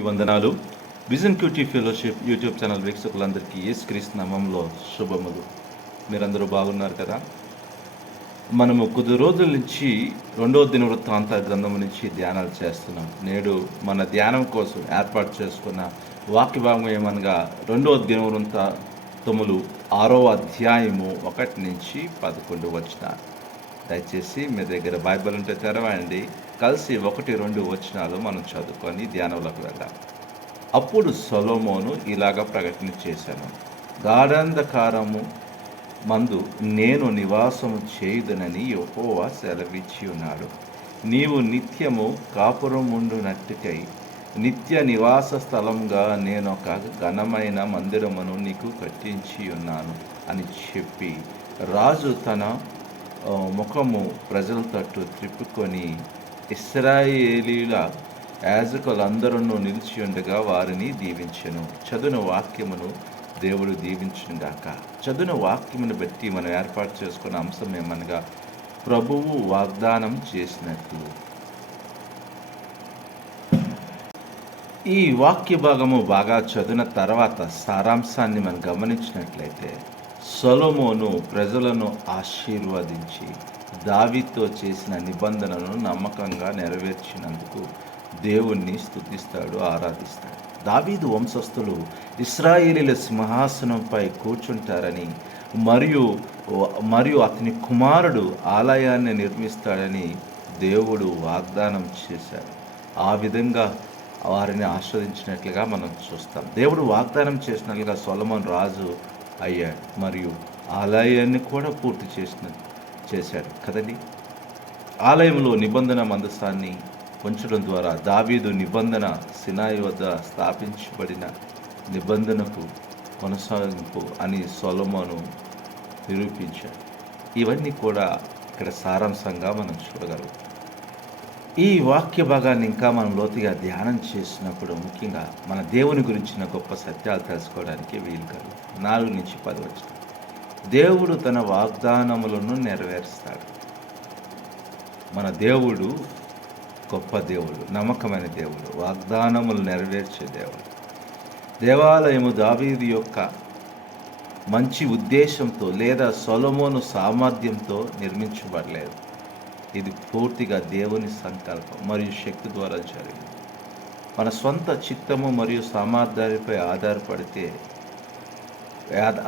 అందరికీ వందనాలు. Vision QT fellowship YouTube channel వీక్షకులందరికీ యేసుక్రీస్తు నామములో శుభములు. మీరందరూ బాగున్నారు కదా? మనము కొద్ది రోజుల నుంచి రెండవ దినవృత్తాంత గ్రంథం నుంచి ధ్యానాలు చేస్తున్నాం. నేడు మన ధ్యానం కోసం ఏర్పాటు చేసుకున్న వాక్య భాగం ఏమనగా రెండవ దినవృత్తాంతములు 6వ అధ్యాయము 1 నుంచి 11 వచనాలు. దయచేసి మీ దగ్గర బైబిల్ ఉంటే తెరవండి. కలిసి 1-2 వచనాలు మనం చదువుకొని ధ్యానంలోకి వెళ్దాం. అప్పుడు సొలొమోను ఇలాగ ప్రకటన చేశాను, గాఢాంధకారము మందు నేను నివాసము చేయుదనని యెహోవా సెలవిచ్చి ఉన్నాడు. నీవు నిత్యము కాపురముండునట్టుకై నిత్య నివాస స్థలంగా నేను ఒక ఘనమైన మందిరమును నీకు కట్టించి ఉన్నాను అని చెప్పి రాజు తన ముఖము ప్రజల తట్టు త్రిప్పుకొని ఇశ్రాయేలీల యాజకులందరూ నిలిచి ఉండగా వారిని దీవించెను. చదువున వాక్యమును దేవుడు దీవించుగాక. చదువున వాక్యమును బట్టి మనం ఏర్పాటు చేసుకున్న అంశం ఏమనగా ప్రభువు వాగ్దానం చేసినట్లు. ఈ వాక్య భాగము బాగా చదివిన తర్వాత సారాంశాన్ని మనం గమనించినట్లయితే సొలొమోను ప్రజలను ఆశీర్వదించి దావీదుతో చేసిన నిబంధనను నమ్మకంగా నెరవేర్చినందుకు దేవుణ్ణి స్తుతిస్తాడు, ఆరాధిస్తాడు. దావీదు వంశస్థులు ఇశ్రాయేలీల సింహాసనంపై కూర్చుంటారని మరియు అతని కుమారుడు ఆలయాన్ని నిర్మిస్తాడని దేవుడు వాగ్దానం చేశాడు. ఆ విధంగా వారిని ఆస్వాదించినట్లుగా మనం చూస్తాం. దేవుడు వాగ్దానం చేసినట్లుగా సొలొమోను రాజు అయ్యాడు మరియు ఆలయాన్ని కూడా పూర్తి చేశాడు కదండి. ఆలయంలో నిబంధన మందసాన్ని ఉంచడం ద్వారా దావీదు నిబంధన సినాయి వద్ద స్థాపించబడిన నిబంధనకు కొనసాగింపు అని సొలొమోను నిరూపించాడు. ఇవన్నీ కూడా ఇక్కడ సారాంశంగా మనం చూడగలం. ఈ వాక్య భాగాన్ని ఇంకా మనం లోతుగా ధ్యానం చేసినప్పుడు ముఖ్యంగా మన దేవుని గురించిన గొప్ప సత్యాలు తెలుసుకోవడానికి వీలు కలుగు. 4-10 వచనం. దేవుడు తన వాగ్దానములను నెరవేరుస్తాడు. మన దేవుడు గొప్ప దేవుడు, నమ్మకమైన దేవుడు, వాగ్దానములు నెరవేర్చే దేవుడు. దేవాలయము దావీదు యొక్క మంచి ఉద్దేశంతో లేదా సొలొమోను సామర్థ్యంతో నిర్మించబడలేదు. ఇది పూర్తిగా దేవుని సంకల్పం మరియు శక్తి ద్వారా జరిగింది. మన స్వంత చిత్తము మరియు సామర్థ్యాలపై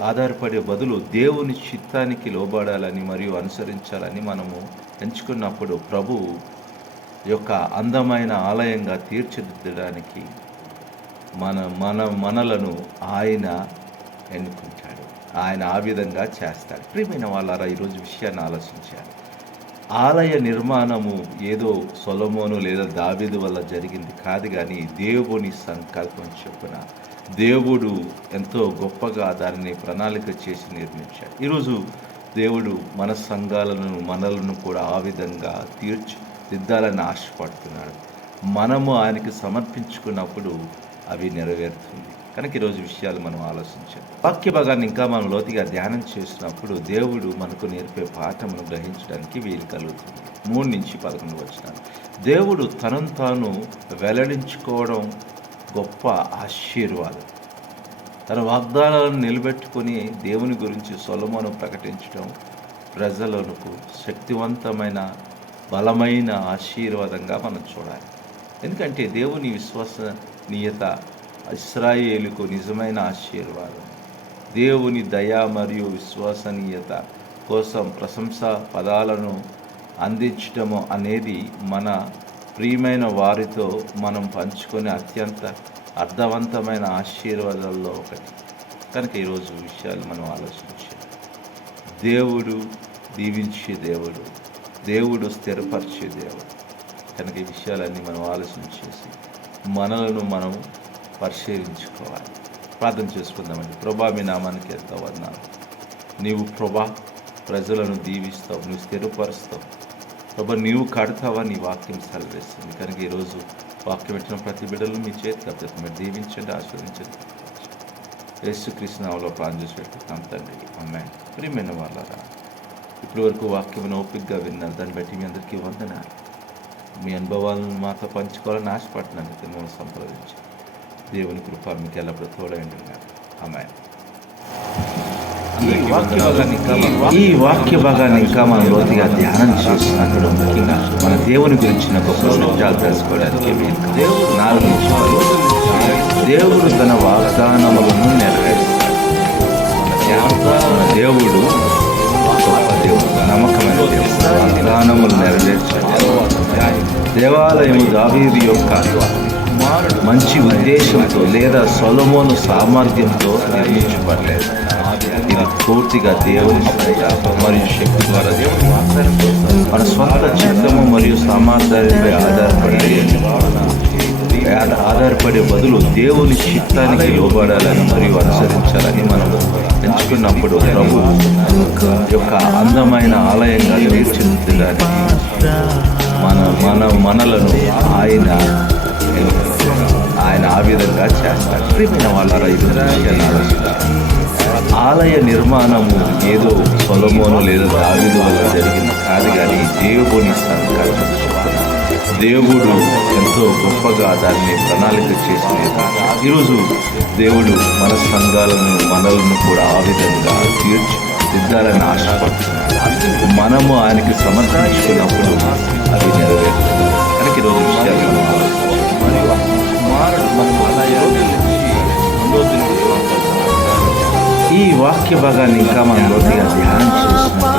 ఆధారపడే బదులు దేవుని చిత్తానికి లోబడాలని మరియు అనుసరించాలని మనము ఎంచుకున్నప్పుడు ప్రభు యొక్క అందమైన ఆలయంగా తీర్చిదిద్దడానికి మనలను ఆయన ఎన్నుకుంటాడు. ఆయన ఆ విధంగా చేస్తాడు. ప్రియమైన వాళ్ళారా, ఈరోజు విషయాన్ని ఆలోచించాలి. ఆలయ నిర్మాణము ఏదో సొలొమోను లేదా దావీదు వల్ల జరిగింది కాదు, కానీ దేవుని సంకల్పం చొప్పున దేవుడు ఎంతో గొప్పగా దానిని ప్రణాళిక చేసి నిర్మించాడు. ఈరోజు దేవుడు మన సంఘాలను మనలను కూడా ఆ విధంగా తీర్చిదిద్దాలని ఆశపడుతున్నాడు. మనము ఆయనకి సమర్పించుకున్నప్పుడు అవి నెరవేరుతుంది. కనుక ఈరోజు విషయాలు మనం ఆలోచించాలి. వాక్య భాగాన్ని ఇంకా మనం లోతుగా ధ్యానం చేసినప్పుడు దేవుడు మనకు నేర్పే పాఠమును గ్రహించడానికి వీలు కలుగుతుంది. 3-11 వచనాలు. దేవుడు తనను తాను వెల్లడించుకోవడం గొప్ప ఆశీర్వాదం. తన వాగ్దానాలను నిలబెట్టుకొని దేవుని గురించి సొలొమోను ప్రకటించడం ప్రజలకు శక్తివంతమైన బలమైన ఆశీర్వాదంగా మనం చూడాలి. ఎందుకంటే దేవుని విశ్వసనీయత ఇశ్రాయేలుకు నిజమైన ఆశీర్వాదం. దేవుని దయ మరియు విశ్వసనీయత కోసం ప్రశంసా పదాలను అందించడము అనేది మన ప్రియమైన వారితో మనం పంచుకునే అత్యంత అర్థవంతమైన ఆశీర్వాదాల్లో ఒకటి. కనుక ఈరోజు విషయాలు మనం ఆలోచించాలి. దేవుడు దీవించే దేవుడు, దేవుడు స్థిరపరిచే దేవుడు. కనుక ఈ విషయాలన్నీ మనం ఆలోచించేసి మనలను మనం పరిశీలించుకోవాలి. ప్రార్థన చేసుకుందామండి. ప్రభా, మీ నామానికి ఎంతో వందనాలు. నీవు ప్రభా ప్రజలను దీవిస్తావు, నువ్వు స్థిరపరుస్తావు. ప్రభా, నీవు కడతావా, నీ వాక్యం సెలవేస్తుంది. కనుక ఈరోజు వాక్యం ఇచ్చిన ప్రతి బిడ్డలు మీ చేతికి అప్పచెప్పు. మీరు దీవించండి, ఆస్వాదించండి. యేసుక్రీస్తు నామములో ప్రార్థన చేసి పెట్టుకుంటాం తండ్రి, ఆమేన్. ప్రియమైన వాళ్ళారా, ఇప్పటి వరకు వాక్యమును ఓపికగా విన్నారు. దాన్ని బట్టి మీ అందరికీ వందనాలు. మీ అనుభవాలను మాతో పంచుకోవాలని ఆశపడుతున్నాను. మిమ్మల్ని సంప్రదించి దేవుని కృప మీకు ఎల్లప్పుడూ తోడైంది. ఆమేన్. ఈ వాక్య భాగాన్ని ఇంకా మనం లోతుగా ధ్యానం చేస్తున్నప్పుడు ముఖ్యంగా మన దేవుని గురించిన గొప్ప సత్యాలు తెలుసుకోవడానికి నాలుగు విషయాలు. దేవుడు తన వాగ్దానములను నెరవేరుస్తాడు. మన దేవుడు గొప్ప దేవుడు, నమ్మకమైన దేవుడు, వాగ్దానములు నెరవేర్చాడు. దేవాలయము దావీదు యొక్క మంచి ఉద్దేశంతో లేదా సొలొమోను సామర్థ్యంతో నిర్మించబడలేదు. ఇది పూర్తిగా దేవుని మరియు శక్తి ద్వారా మన స్వంత చిత్తము మరియు సామర్థ్యంపై ఆధారపడే బదులు దేవుని చిత్తానికి లోబడాలని మరియు అనుసరించాలని మనం ఎంచుకున్నప్పుడు ప్రభు యొక్క అందమైన ఆలయంగా తీర్చిదిద్దడానికి మనలను ఆయన ఆ విధంగా చేస్తాడు. ప్రియమైన వాళ్ళారా, ఆలయ నిర్మాణము ఏదో సొలొమోను లేదా దావీదు వల్ల జరిగింది కాదు, కానీ దేవుని సంకల్పం. దేవుడు ఎంతో గొప్పగా దాన్ని ప్రణాళిక చేసినది. ఈరోజు దేవుడు మన సంఘాలను మనలను కూడా ఆ విధంగా తీర్చిదిద్దాలని ఆశపడుతున్నాడు. మనము ఆయనకి సమర్పించుకున్నప్పుడు అది నెరవేరుతుంది. కనుక ఈరోజు విషయాలు ఈ వాక్య భాగాన్ని ఇంకా మనం లోతుగా ధ్యానం చేస్తున్నాం.